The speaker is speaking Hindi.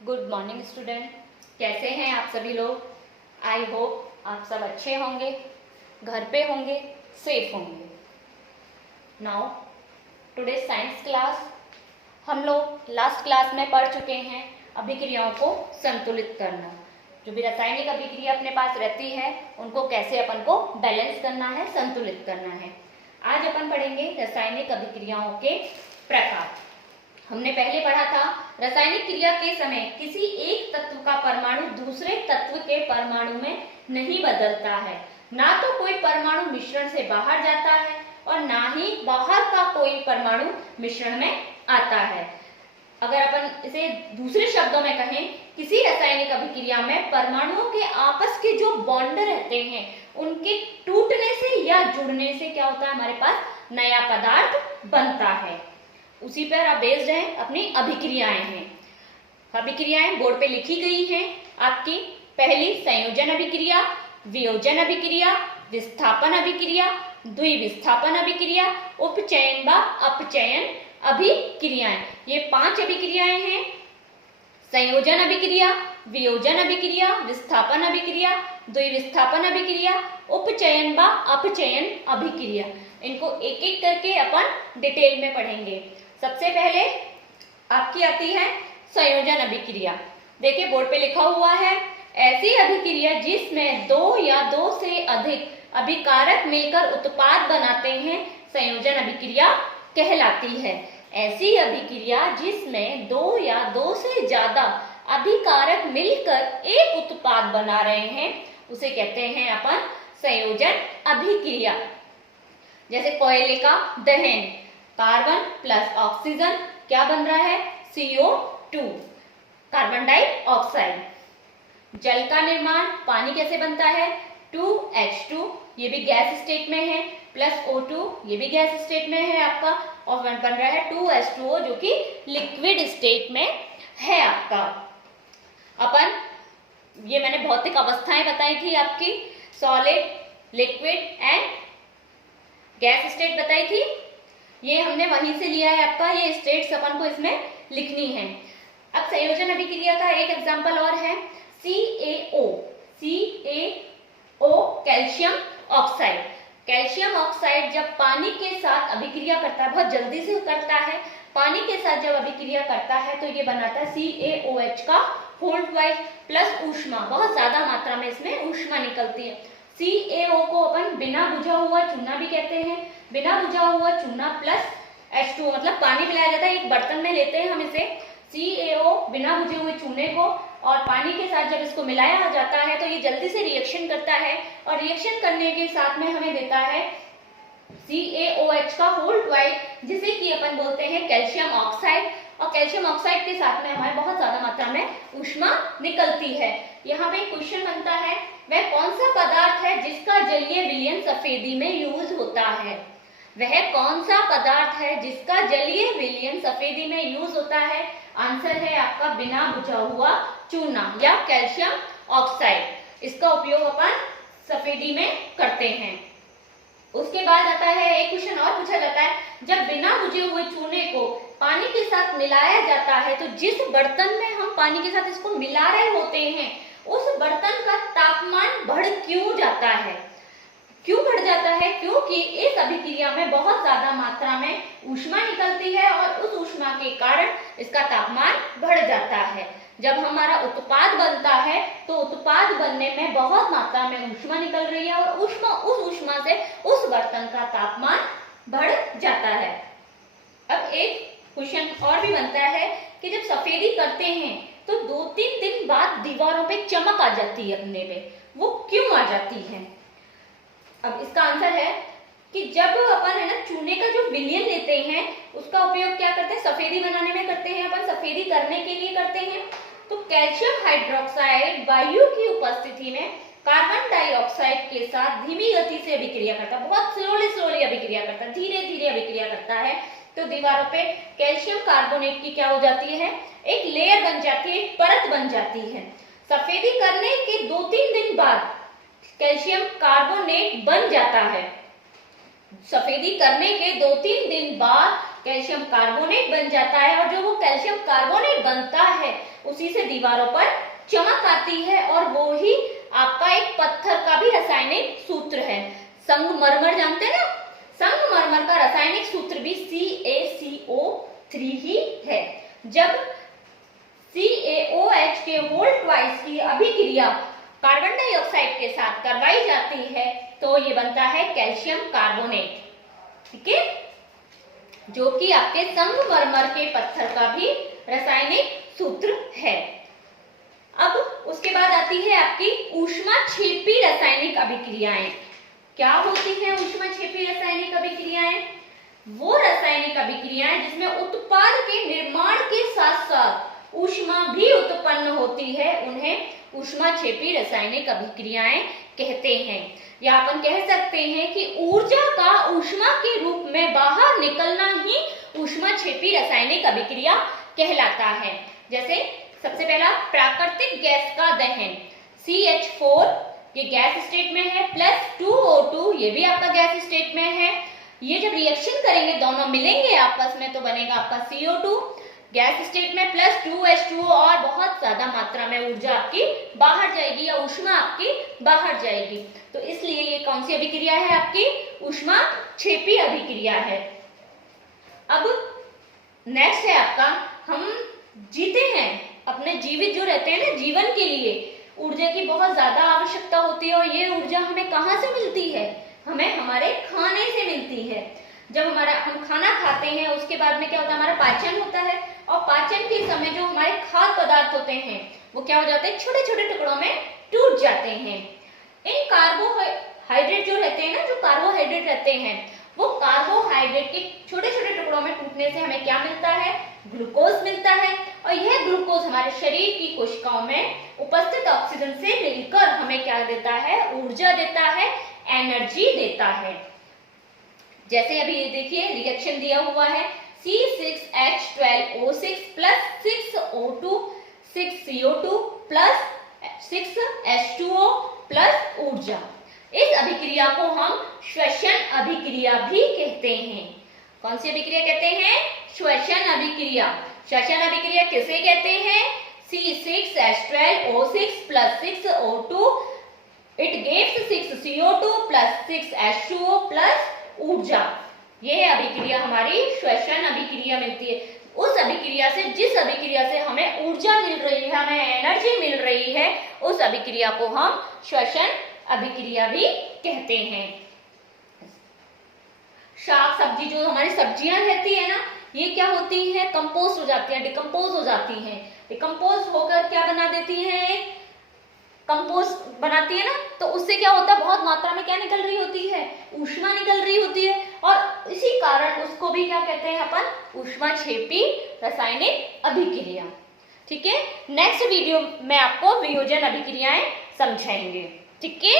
Good morning student. कैसे हैं आप सभी लोग? आई होप आप सब अच्छे होंगे, घर पे होंगे, सेफ होंगे। नाउ टुडे साइंस क्लास हम लोग लास्ट क्लास में पढ़ चुके हैं अभिक्रियाओं को संतुलित करना। जो भी रासायनिक अभिक्रिया अपने पास रहती है उनको कैसे अपन को बैलेंस करना है, संतुलित करना है। आज अपन पढ़ेंगे रासायनिक अभिक्रियाओं के प्रकार। हमने पहले पढ़ा था रासायनिक क्रिया के समय किसी एक तत्व का परमाणु दूसरे तत्व के परमाणु में नहीं बदलता है। ना तो कोई परमाणु मिश्रण से बाहर जाता है और ना ही बाहर का कोई परमाणु मिश्रण में आता है। अगर अपन इसे दूसरे शब्दों में कहें, किसी रासायनिक अभिक्रिया में परमाणुओं के आपस के जो बॉन्ड रहते हैं उनके टूटने से या जुड़ने से क्या होता है, हमारे पास नया पदार्थ बनता है। उसी पर आप बेस्ड है अपनी अभिक्रियाएं हैं। अभिक्रियाएं बोर्ड पे लिखी गई हैं आपकी। पहली संयोजन अभिक्रिया, वियोजन अभिक्रिया, विस्थापन अभिक्रिया, द्विविस्थापन अभिक्रिया, उपचयन व अपचयन अभिक्रियाएं। ये 5 अभिक्रियाएं हैं। संयोजन अभिक्रिया, वियोजन अभिक्रिया, विस्थापन अभिक्रिया, द्विविस्थापन अभिक्रिया, उपचयन व अपचयन अभिक्रिया। इनको एक एक करके अपन डिटेल में पढ़ेंगे। सबसे पहले आपकी आती है संयोजन अभिक्रिया। देखिए बोर्ड पे लिखा हुआ है, ऐसी अभिक्रिया जिसमें 2 या 2 से अधिक अभिकारक मिलकर उत्पाद बनाते हैं संयोजन अभिक्रिया कहलाती है। ऐसी अभिक्रिया जिसमें 2 या 2 से ज्यादा अभिकारक मिलकर एक उत्पाद बना रहे हैं उसे कहते हैं अपन संयोजन अभिक्रिया। जैसे कोयले का दहन, कार्बन प्लस ऑक्सीजन क्या बन रहा है, CO2, कार्बन डाइऑक्साइड। जल का निर्माण, पानी कैसे बनता है, 2H2, ये भी गैस स्टेट में है, प्लस O2, ये भी गैस स्टेट में है आपका, और बन रहा है 2H2O जो कि लिक्विड स्टेट में है आपका। अपन ये मैंने भौतिक अवस्थाएं बताई थी आपकी, solid, liquid and gas state बताई थी। ये हमने वहीं से लिया है आपका, ये स्टेट्स अपन को इसमें लिखनी है। अब संयोजन अभिक्रिया का एक एग्जांपल और है, CaO calcium oxide. Calcium oxide जब पानी के साथ अभिक्रिया करता है, बहुत जल्दी से करता है, पानी के साथ जब अभिक्रिया करता है तो ये बनाता है CaOH का होल ट्वाइस प्लस ऊष्मा, बहुत ज्यादा मात्रा में इसमें ऊष्मा निकलती है। CaO को अपन बिना बुझा हुआ चूना भी कहते हैं। बिना बुझा हुआ चूना प्लस H2O, मतलब पानी मिलाया जाता है, एक बर्तन में लेते हैं हम इसे CaO बिना बुझे हुए चूने को, और पानी के साथ जब इसको मिलाया जाता है तो ये जल्दी से रिएक्शन करता है, और रिएक्शन करने के साथ में हमें देता है CaOH का होल ट्वाइस, जिसे कि अपन बोलते हैं कैल्शियम ऑक्साइड। और कैल्शियम ऑक्साइड के साथ में हमारे बहुत ज्यादा मात्रा में ऊष्मा निकलती है। यहाँ पे क्वेश्चन बनता है, वह कौन सा पदार्थ है जिसका जलीय विलयन सफेदी में यूज होता है? वह कौन सा पदार्थ है जिसका जलीय विलयन सफेदी में यूज होता है? आंसर है आपका बिना बुझा हुआ चूना या कैल्शियम ऑक्साइड। इसका उपयोग अपन सफेदी में करते हैं। उसके बाद आता है एक क्वेश्चन और पूछा जाता है, जब बिना बुझे हुए चूने को पानी के साथ मिलाया जाता है तो जिस बर्तन में हम पानी के साथ इसको मिला रहे होते हैं उस बर्तन का तापमान बढ़ क्यों जाता है? क्यों बढ़ जाता है? क्योंकि इस अभिक्रिया में बहुत ज्यादा मात्रा में ऊष्मा निकलती है और उस ऊष्मा के कारण इसका तापमान बढ़ जाता है। जब हमारा उत्पाद बनता है तो उत्पाद बनने में बहुत मात्रा में ऊष्मा निकल रही है और उस ऊष्मा से उस बर्तन का तापमान बढ़ जाता है। अब एक क्वेश्चन और भी बनता है कि जब सफेदी करते हैं तो 2-3 दिन बाद दीवारों पे चमक आ जाती है अपने पे, वो क्यों आ जाती है? अब इसका आंसर है कि जब अपन है ना चूने का जो विलयन लेते हैं उसका उपयोग क्या करते हैं, सफेदी बनाने में करते हैं। अपन सफेदी करने के लिए करते हैं तो कैल्शियम हाइड्रोक्साइड वायु की उपस्थिति में कार्बन डाइऑक्साइड के साथ धीमी गति से अभिक्रिया करता है, बहुत स्लोली अभिक्रिया करता है, धीरे धीरे अभिक्रिया करता है। तो दीवारों पे कैल्शियम कार्बोनेट की क्या हो जाती है, एक लेयर बन जाती है, एक परत बन जाती है। सफेदी करने के 2-3 दिन बाद कैल्शियम कार्बोनेट बन जाता है। सफेदी करने के 2-3 दिन बाद कैल्शियम कार्बोनेट बन जाता है, और जो वो कैल्शियम कार्बोनेट बनता है है उसी से दीवारों पर चमक आती है, और वो ही आपका एक पत्थर का भी रासायनिक सूत्र है। संगमरमर जानते हैं ना, संगमरमर का रासायनिक सूत्र भी CaCO3 ही है। जब CaOH के होल ट्वाइस की अभिक्रिया कार्बन डाइऑक्साइड के साथ करवाई जाती है तो ये बनता है कैल्शियम कार्बोनेट, ठीक है, जो कि आपके संगमरमर के पत्थर का भी रासायनिक सूत्र है। अब उसके बाद आती है आपकी ऊष्माक्षेपी रासायनिक अभिक्रियाएं। क्या होती है ऊष्माक्षेपी रासायनिक अभिक्रियाएं? वो रासायनिक अभिक्रियाएं जिसमें उत्पाद के निर्माण के साथ साथ ऊष्मा भी उत्पन्न होती है, उन्हें ऊष्माक्षेपी रासायनिक अभिक्रियाएं कहते हैं। या अपन कह सकते हैं कि ऊर्जा का ऊष्मा के रूप में बाहर निकलना ही ऊष्माक्षेपी रासायनिक अभिक्रिया कहलाता है। जैसे सबसे पहला प्राकृतिक गैस का दहन, CH4 ये गैस स्टेट में है, प्लस 2O2 ये भी आपका गैस स्टेट में है। ये जब रिएक्शन करेंगे दोनों मिलेंगे आपस में तो बनेगा आपका CO2 गैस स्टेट में, प्लस 2H2O, और बहुत ज्यादा मात्रा में ऊर्जा आपकी बाहर जाएगी या ऊष्मा आपकी बाहर जाएगी। तो इसलिए ये कौन सी अभिक्रिया है आपकी? ऊष्माक्षेपी अभिक्रिया है। अब नेक्स्ट है आपका, हम जीते हैं, अपने जीवित जो रहते हैं ना, जीवन के लिए ऊर्जा की बहुत ज्यादा आवश्यकता होती है, और ये ऊर्जा हमें कहाँ से मिलती है? हमें हमारे खाने से मिलती है। जब हम खाना खाते हैं उसके बाद में क्या होता है, हमारा पाचन होता है, और पाचन के समय जो हमारे खाद्य पदार्थ होते हैं वो क्या हो जाते हैं, छोटे छोटे टुकड़ों में टूट जाते हैं। इन कार्बोहाइड्रेट जो रहते हैं ना, जो कार्बोहाइड्रेट रहते हैं, वो कार्बोहाइड्रेट के छोटे छोटे टुकड़ों में टूटने से हमें क्या मिलता है? ग्लूकोज मिलता है, और यह ग्लूकोज हमारे शरीर की कोशिकाओं में उपस्थित ऑक्सीजन से मिलकर हमें क्या देता है? ऊर्जा देता है, एनर्जी देता है। जैसे अभी ये देखिए रिएक्शन दिया हुआ है, C6H12O6 plus 6O2 6CO2 plus 6H2O plus ऊर्जा। इस अभिक्रिया को हम श्वसन अभिक्रिया भी कहते हैं। कौन सी अभिक्रिया कहते हैं? श्वसन अभिक्रिया। श्वसन अभिक्रिया किसे कहते हैं? C6H12O6 plus 6O2 it gives 6CO2 plus 6H2O plus ऊर्जा। यह अभिक्रिया हमारी श्वसन अभिक्रिया मिलती है। उस अभिक्रिया से, जिस अभिक्रिया से हमें ऊर्जा मिल रही है, हमें एनर्जी मिल रही है, उस अभिक्रिया को हम श्वसन अभिक्रिया भी कहते हैं। शाक सब्जी, जो हमारी सब्जियां रहती है ना, ये क्या होती है? कंपोस्ट हो जाती है, डिकम्पोज हो जाती हैं। डिकम्पोज होकर क्या बना देती हैं? कंपोस्ट बनाती है ना, तो उससे क्या होता है? बहुत मात्रा में क्या निकल रही होती है? ऊष्मा निकल रही होती है, और इसी कारण उसको भी क्या कहते हैं अपन? ऊष्माक्षेपी रासायनिक अभिक्रिया। ठीक है, नेक्स्ट वीडियो में आपको वियोजन अभिक्रियाएं समझाएंगे। ठीक है।